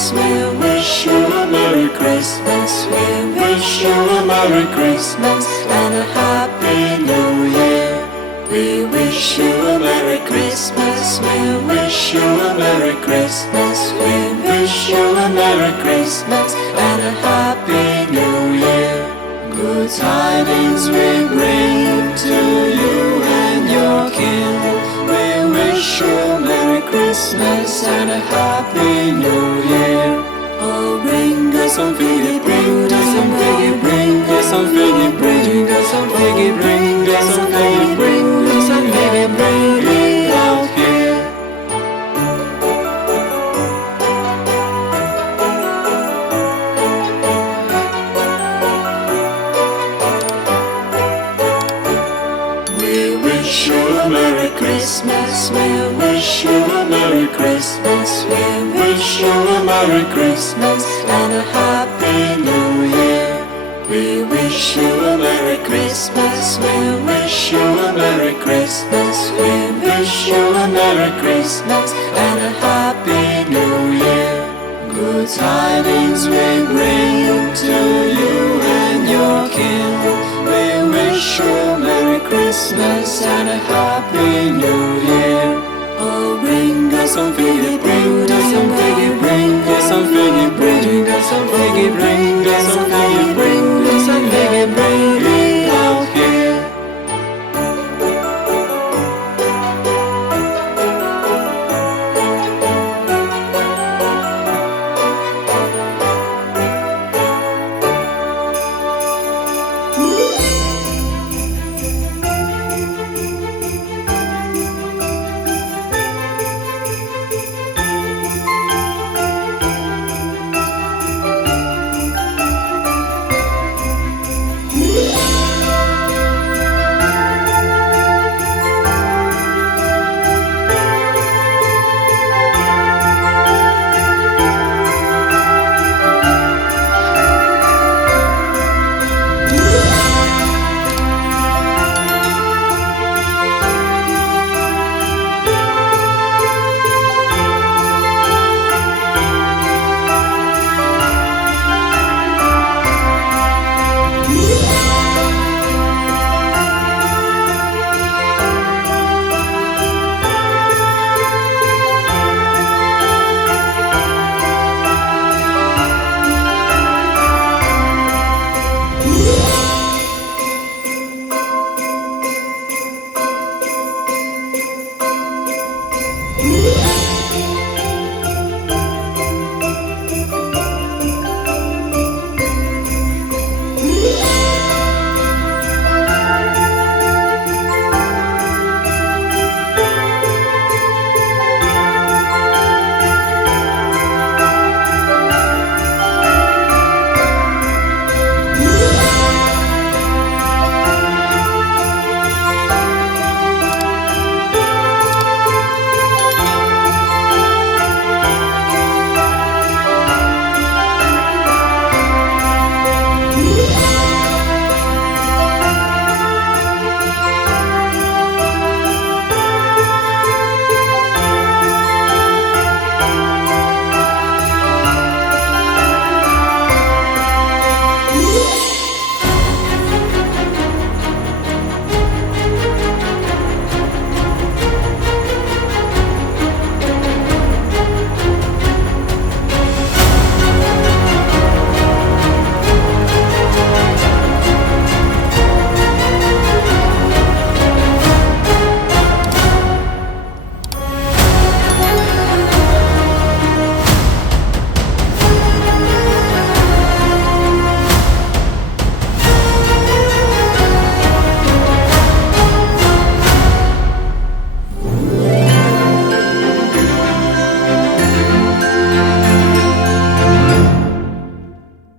Christmas, we wish you a Merry Christmas. We wish you a Merry Christmas and a Happy New Year. We wish you a Merry Christmas. We wish you a Merry Christmas. We wish you a Merry Christmas and a Happy New Year. Good tidings we bring to you and your kin. We wish you a Merry Christmas and a Happy New Year. Oh, bring us some figgy, bring us some figgy, bring us some figgy, bring us some figgy, bring us some figgy, bring us some figgy, bring it out here. We wish you a Merry Christmas. We wish you a Merry Christmas. We wish you a Merry Christmas and a Happy New Year. We wish you a Merry Christmas. We wish you a Merry Christmas. We wish you a Merry Christmas and a Happy New Year. Good tidings we bring to you and your kin. We wish you a Merry Christmas and a Happy New Year. Oh, bring us some figgy, bring us some figgy, bring us some figgy, bring us some figgy, bring